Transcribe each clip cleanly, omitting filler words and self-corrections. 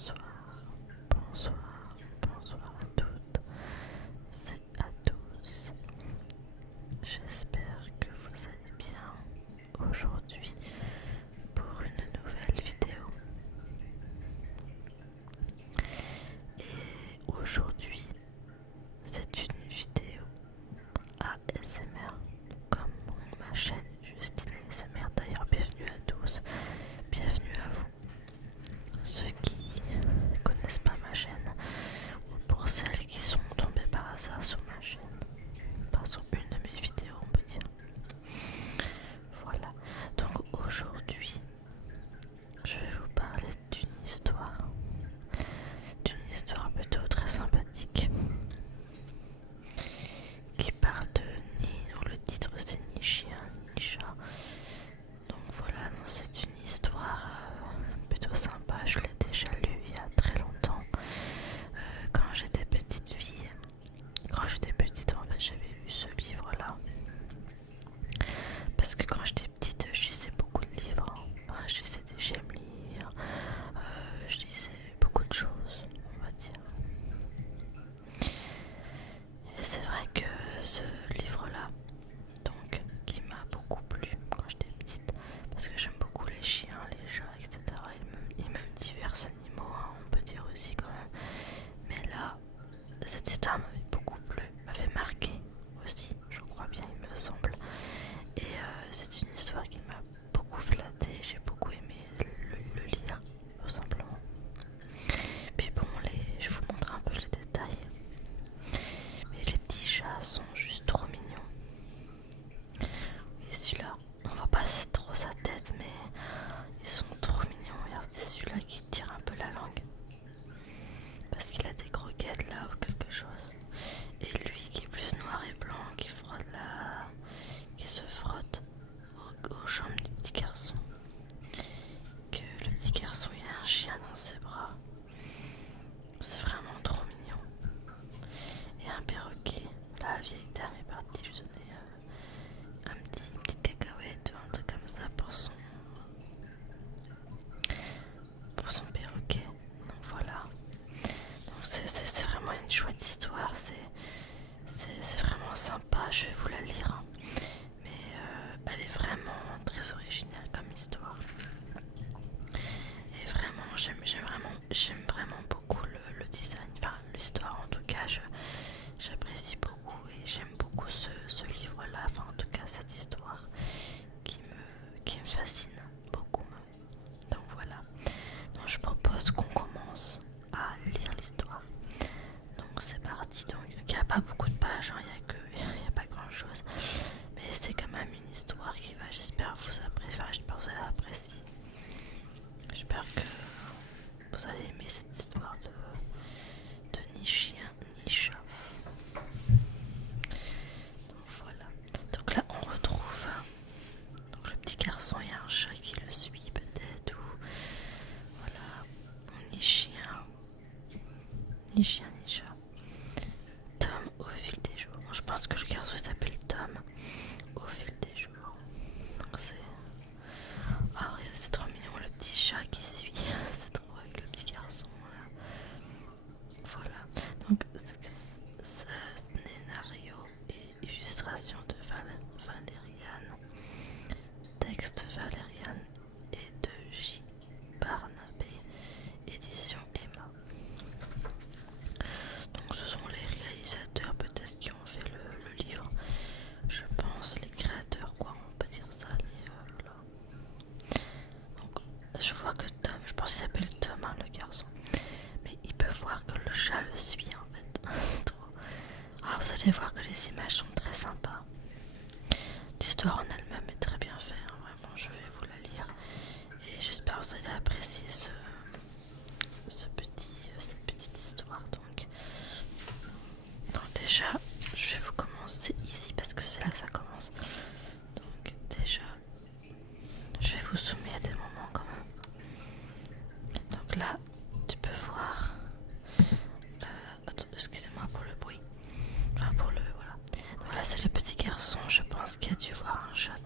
Bonsoir, bonsoir, bonsoir à toutes et à tous. J'espère que vous allez bien aujourd'hui pour une nouvelle vidéo. Et aujourd'hui, c'est une vidéo ASMR comme ma chaîne Justine ASMR. D'ailleurs, bienvenue à tous, bienvenue à vous. Ceux qui ne connaissent pas ma chaîne, ou pour celles qui sont tombées par hasard sur ma chaîne, par sur une de mes vidéos, on peut dire. Voilà, donc aujourd'hui, je vais vous parler d'une histoire plutôt très sympathique, qui parle de dont le titre c'est ni chien ni chat. Donc voilà, c'est une histoire plutôt sympa. Je l'ai déjà lue il y a très longtemps, quand j'étais petite fille. Quand j'étais petite, en fait, j'avais lu ce livre-là. Parce que quand j'étais petite, je lisais beaucoup de livres. Enfin, je lisais des j'aime lire, je lisais beaucoup de choses, on va dire. Et c'est vrai que ce livre-là, donc, qui m'a beaucoup plu quand j'étais petite, parce que j'aime beaucoup les chiens, les chats, etc. Et même divers animaux, hein, on peut dire aussi quand même. Mais là, cette histoire m'avait beaucoup plu, m'avait marqué aussi, je crois bien, il me semble. Et c'est une histoire qui m'a beaucoup flattée, j'ai beaucoup aimé le lire, tout simplement. Puis bon, je vous montre un peu les détails. Mais les petits chats sont juste trop mignons. Et celui-là, on va pas trop sa tête, mais ils sont trop mignons. Regardez celui-là qui tire un peu la langue, parce qu'il a des croquettes là ou quelque chose. Et lui qui est plus noir et blanc, qui se frotte aux jambes du petit garçon. Que le petit garçon il a un chien dans ses bras. C'est vraiment trop mignon. Et un perroquet. La vieille dame est partie lui donner une petite cacahuète ou un truc comme ça pour son perroquet. Donc voilà. Donc c'est vraiment une chouette histoire. C'est vraiment sympa. Je vais vous la lire, hein. Mais elle est vraiment très originale comme histoire. Et vraiment, j'aime vraiment beaucoup le design, enfin l'histoire en tout cas, j'apprécie beaucoup et j'aime beaucoup ce livre-là, enfin en tout cas cette histoire qui me fascine beaucoup. Donc voilà, donc je propose qu'on commence à lire l'histoire. Donc c'est parti, donc il n'y a pas beaucoup de pages, hein, il n'y a pas grand chose, mais c'est quand même une histoire qui va, j'espère vous apprécier, enfin j'espère que vous allez apprécier. J'espère que vous allez aimer cette histoire de ni chien ni chat. Donc voilà. Donc là on retrouve donc le petit garçon et un chat qui le suit peut-être, ou voilà, ni chien ni chat. Tom au fil des jours. Donc, je pense que le garçon s'appelle Tom au fil des jours. Donc c'est... Ah, c'est trop mignon le petit chat qui suit. C'est trop avec le petit garçon. Voilà. Donc scénario et illustration de Valériane. Texte Valériane et de J. Barnabé. Édition Emma. Donc ce sont les réalisateurs peut-être qui ont fait le livre. Je pense les créateurs, quoi, on peut dire ça. Voilà. Donc je vois que Tom, je pense qu'il s'appelle Tom, hein, le garçon. Mais il peut voir que le chat le suit en fait. C'est trop. Ah, vous allez voir que les images sont très sympas. L'histoire en elle-même est très bien faite, hein, vraiment, je vais vous la lire. Et j'espère que vous allez apprécier cette petite histoire. Donc déjà, je vais vous commencer ici parce que c'est là que ça commence. Donc déjà, je vais vous soumettre des moments quand même. Donc là, tu peux voir. Attends, excusez-moi pour le bruit. Enfin pour le voilà. Donc là c'est le petit garçon, je pense qu'il a dû voir un chat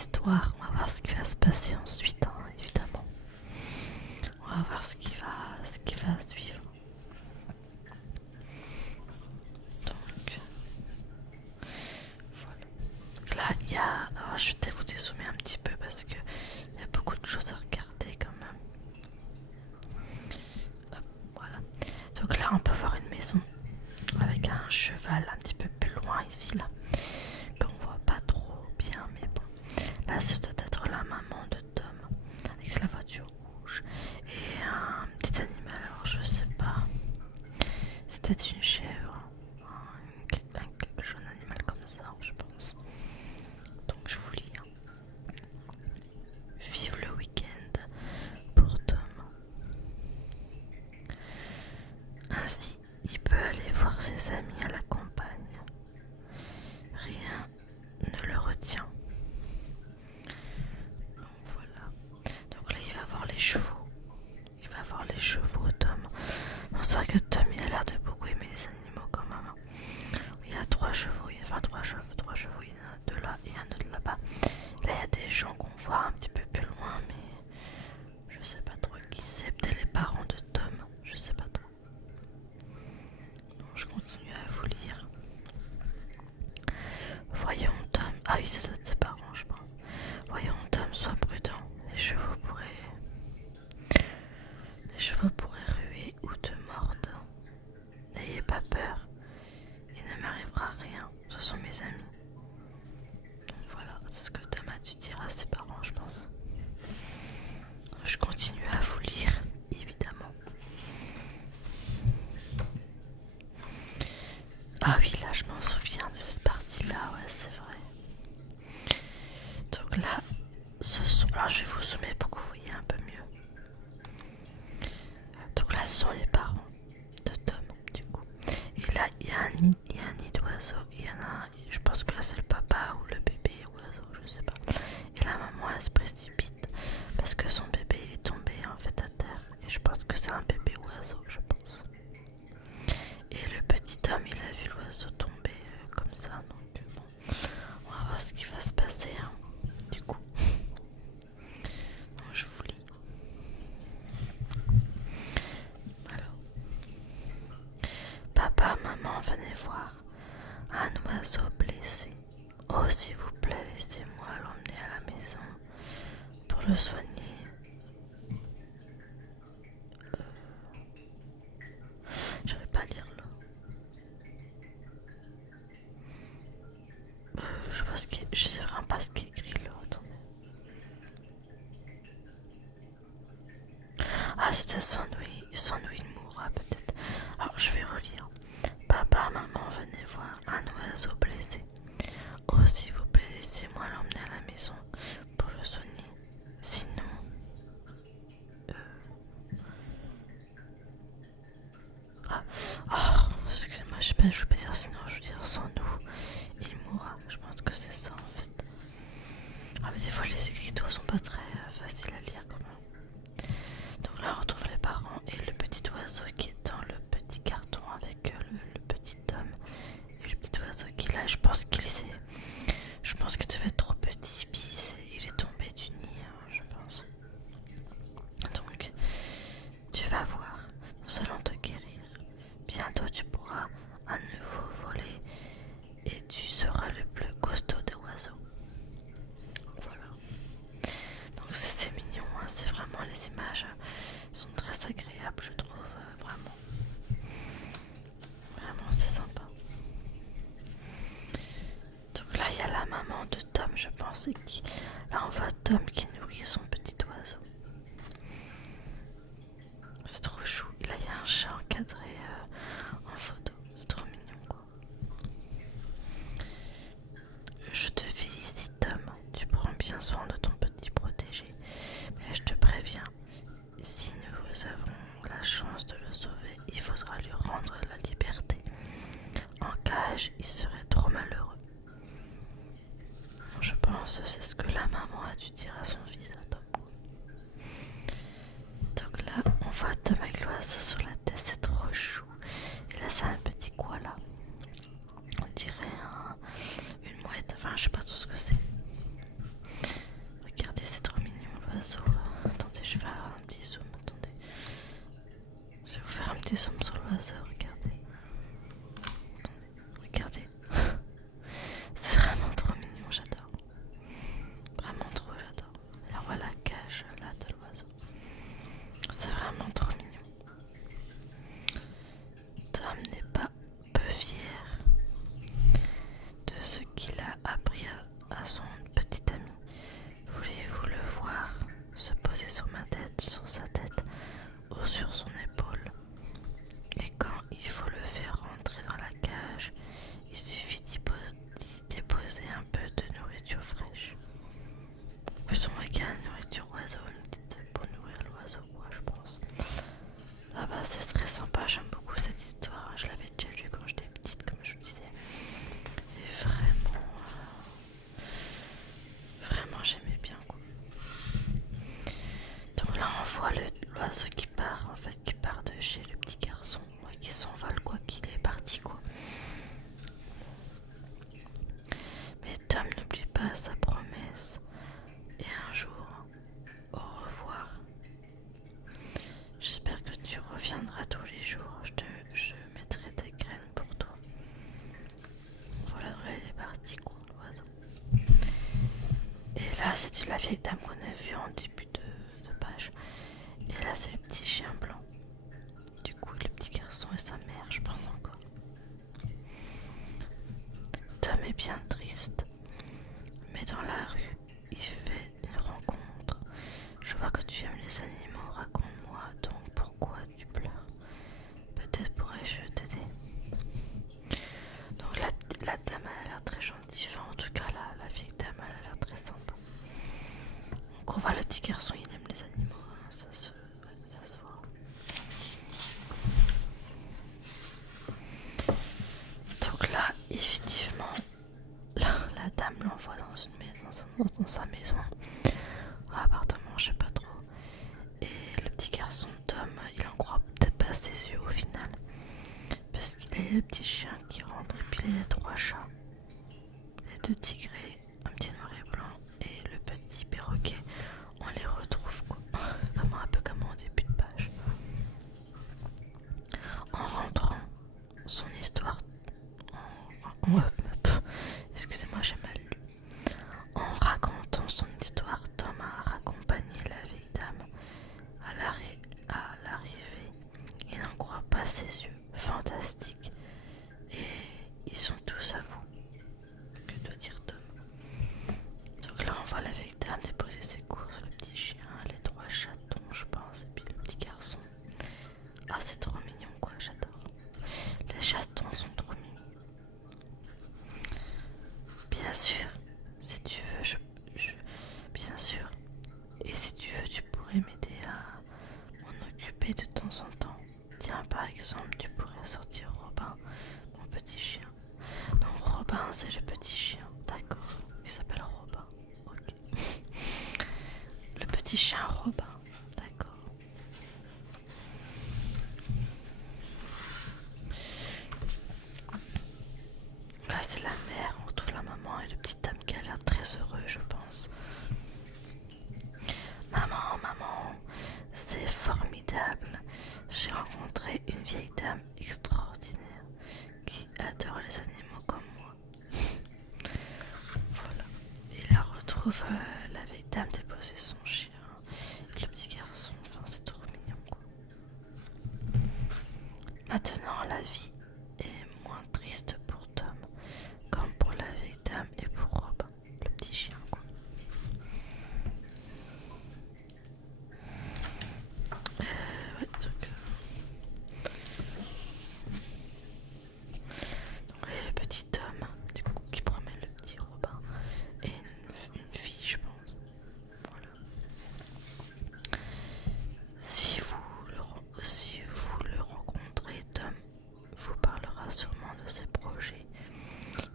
l'histoire. On va voir ce qui va se passer ensuite, hein, évidemment. On va voir ce qui va suivre. Donc, voilà. Là, il y a... Alors, je vais peut-être vous dézoomer un petit peu parce que il y a beaucoup de choses à regarder quand même. Hop, voilà. Donc là, on peut voir une maison avec un cheval un petit peu plus loin ici, là. Qu'on voit pas trop bien, mais bon. Là, ça doit être la maman de Tom avec la voiture rouge et un petit animal. Alors, je sais pas. C'est peut-être une chèvre, quelque chose d'animal comme ça, je pense. Donc, je vous lis. Hein. Vive le week-end pour Tom. Ainsi, il peut aller voir ses amis à la campagne. Rien ne le retient. Donc voilà. Donc là, il va voir les chevaux. Il va voir les chevaux, Tom. Non, c'est vrai que Tom, il a l'air de beaucoup aimer les animaux quand même. Il y a 3 chevaux, il y a 3 chevaux, il y en a 2 là et un autre là-bas. Là, il y a des gens qu'on voit un petit peu plus loin, mais je sais pas trop qui c'est. Peut-être les parents de Tom, je sais pas trop. Donc, je continue à vous lire. Voyons Tom. Ah oui, c'est de ses parents, je pense. Voyons Tom, sois prudent. Les chevaux pourraient ruer ou te mordre. N'ayez pas peur. Il ne m'arrivera rien. Ce sont mes amis. Donc voilà, c'est ce que Tom a dû dire à ses parents, je pense. Je continue à vous lire, évidemment. Ah oui, là, je m'en souviens de cette partie-là, ouais, c'est vrai. Donc là, ce sont... Alors, je vais vous zoomer pour que vous voyez un peu mieux. Donc là, ce sont les parents de Tom, du coup. Et là, il y a un nid d'oiseaux. Il y en a un, je pense que là, c'est le papa ou le bébé oiseau, je sais pas. Et la maman, elle se précipite parce que son bébé, il est tombé en fait à terre. Et je pense que c'est un bébé oiseau, je pense. Et le petit homme, il a vu l'oiseau tomber comme ça. Donc bon, on va voir ce qui va se passer, hein, du coup. Donc, je vous lis. Alors, papa, maman, venez voir un oiseau blessé. Oh, s'il vous plaît, laissez-moi l'emmener à la maison pour le soigner. J'arrive pas à lire là. Je sais vraiment pas ce qui est écrit là. Attendez. Ah, c'est peut-être Sandwich mourra peut-être. Alors je vais relire. Papa, maman, venez voir un oiseau blessé. Oh, s'il vous plaît, laissez-moi l'emmener à la maison pour le soigner. Sinon... Ah, oh, excusez-moi, je veux pas dire sinon, je veux dire sans nous, il mourra. Je pense que c'est ça en fait. Ah, mais des fois, les écriteaux sont pas très faciles à lire quand même. Donc là, on retrouve les parents et le petit oiseau qui est dans le petit carton avec le petit homme. Et le petit oiseau qui est là, je pense qu'il devait être trop petit, puis il est tombé du nid, je pense. Donc, tu vas voir, nous allons te guérir. Bientôt tu pourras à nouveau voler et tu seras le plus costaud des oiseaux. Donc voilà. Donc c'est mignon, hein, c'est vraiment les images sont très agréables, je trouve, vraiment. Vraiment c'est sympa. Donc là il y a la maman de Tom, je pense, et là on voit Tom qui nourrit son petit oiseau. C'est trop chou. Et là il y a un chat encadré en photo. C'est trop mignon quoi. Je te félicite Tom, tu prends bien soin de ton petit protégé. Mais je te préviens, si nous avons la chance de le sauver, il faudra lui rendre la liberté. En cage, il serait trop malheureux. Je pense que c'est ce que la maman a dû dire à son fils, à Tom. Donc là, on voit Tom avec l'oiseau sur la tête, c'est trop chou. Et là, c'est un petit koala. On dirait une mouette, enfin, je sais pas tout ce que c'est. voit l'oiseau qui part, en fait, qui part de chez le petit garçon, ouais, qui s'envole, quoi, qu'il est parti, quoi. Mais Tom n'oublie pas sa promesse, et un jour, au revoir. J'espère que tu reviendras tous les jours, je mettrai des graines pour toi. Voilà, donc là il est parti, quoi, l'oiseau. Et là, c'est la vieille dame qu'on a vue en début de page. Et là, c'est le petit chien blanc. Du coup, le petit garçon et sa mère, je pense encore. Tom est bien triste. Mais dans la rue, il fait une rencontre. Je vois que tu aimes les animaux. Raconte-moi donc pourquoi tu pleures. Peut-être pourrais-je t'aider. Donc la dame elle a l'air très gentille. Enfin, en tout cas, la vieille dame elle a l'air très sympa. Donc on voit le petit garçon, il aime les animaux. Hein, ça se voit. Donc là, effectivement, la dame l'envoie dans une maison, dans sa maison, ou appartement, je sais pas trop. Et le petit garçon Tom, il en croit peut-être pas ses yeux au final, parce qu'il a le petit chien qui rentre, et puis il y a les 3 chats, les 2 tigrés, un petit noir et blanc, et le petit perroquet. On les retrouve, quoi, un peu comme au début de page. En rentrant, son histoire, excusez-moi, j'ai mal lu. En racontant son histoire, Tom a raccompagné la vieille dame à l'arrivée. Il n'en croit pas ses yeux. Fantastique. Et ils sont tous à vous. Que doit dire Tom? Donc là, on voit la vieille dame déposer ses courses, le petit chien, les 3 chatons, je pense, et puis le petit garçon. Ah, c'est trop mignon, quoi, j'adore. Les chatons sont trop mignons. Bien sûr, si tu veux, bien sûr. Et si tu veux, tu pourrais m'aider à m'en occuper de temps en temps. Tiens, par exemple, tu pourrais sortir Robin, mon petit chien. Donc Robin, c'est le petit chien, d'accord. Il s'appelle Robin, ok. Le petit chien Robin, d'accord. Là, c'est la mère, on retrouve la maman et le petit homme qui a l'air très heureux, je pense. Maman, c'est formidable. J'ai rencontré une vieille dame extraordinaire qui adore les animaux comme moi. Voilà. Et là, on retrouve la vieille dame déposer son chien et le petit garçon. Enfin, c'est trop mignon, quoi. Maintenant, la vie est moins triste pour Tom, comme pour la vieille dame et pour Robin, le petit chien, quoi. Ouais, donc là, le petit Tom, du coup, qui promène le petit Robin et une fille, je pense. Voilà. Si vous le rencontrez, Tom vous parlera sûrement de ses projets.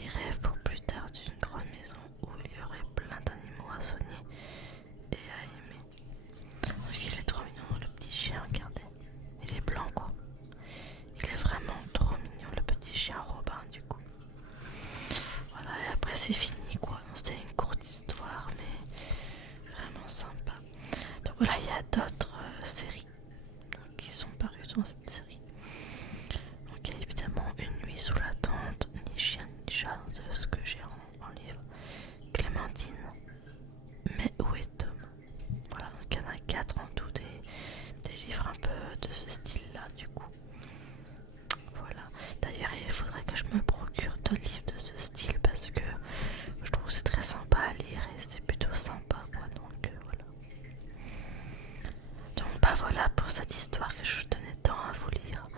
Il rêve pour plus tard d'une grande maison où il y aurait plein d'animaux à soigner et à aimer. Donc il est trop mignon, le petit chien, regardez. Il est blanc, quoi. Il est vraiment trop mignon, le petit chien Robin, du coup. Voilà, et après c'est fini, quoi. C'était une courte histoire, mais vraiment sympa. Donc voilà, il y a d'autres séries qui sont parues dans cette série. Donc il y a évidemment Une nuit sous la tente, Ni chien ni chat, c'est ce que j'ai en livre. Clémentine, Mais où est Tom? Voilà, donc il y en a 4 en tout, des livres un peu de ce style-là, du coup. Voilà. D'ailleurs, il faudrait que je me procure d'autres livres de ce style parce que je trouve que c'est très sympa à lire et c'est plutôt sympa, quoi. Donc voilà. Donc bah voilà pour cette histoire que je tenais tant à vous lire.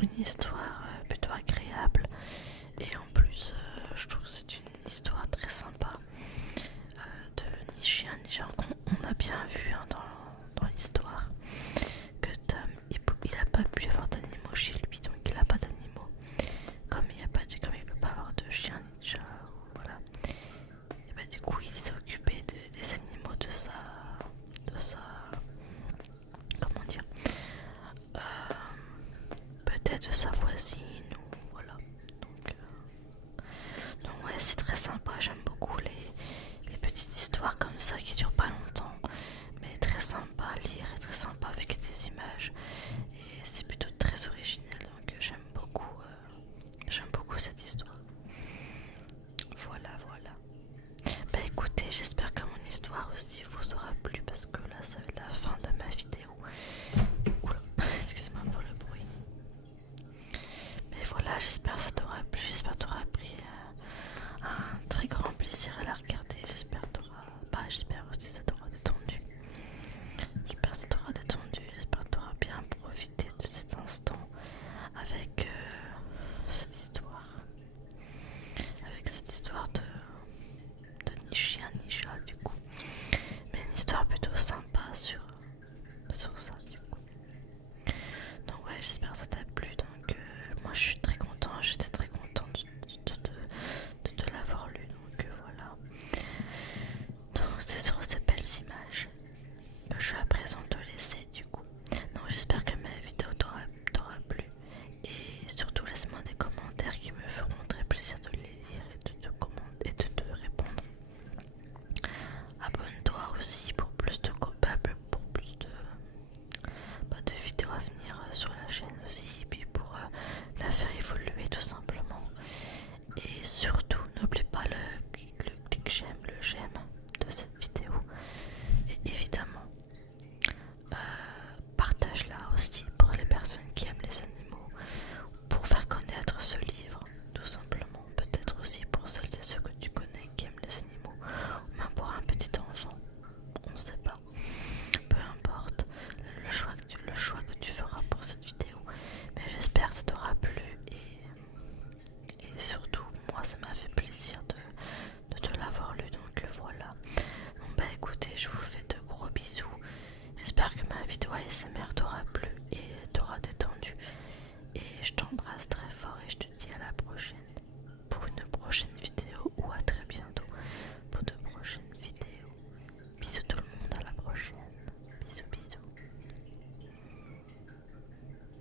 Une histoire plutôt agréable et en plus je trouve que c'est une histoire très sympa de ni chien ni chat. On a bien vu, hein, dans l'histoire que Tom il a pas pu avoir d'animaux chez lui, donc il a pas d'animaux. Comme il peut pas avoir de chien ni de chat, voilà. Et bah du coup il s'est occupé des animaux de histoire comme ça qui dure pas longtemps, mais très sympa à lire et très sympa avec des images. Et c'est plutôt très original, donc j'aime beaucoup cette histoire. Voilà, voilà. Bah écoutez, j'espère que mon histoire aussi vous aura plu parce que là ça va être la fin de ma vidéo. Oula, excusez-moi pour le bruit. Mais voilà, j'espère que ça t'aura plu, j'espère que t'auras pris un très grand plaisir à la regarder. J'espère aussi que ça t'aura détendu. J'espère que ça t'aura détendu, j'espère que t'auras bien profité de cet instant avec cette histoire. Avec cette histoire de ni chien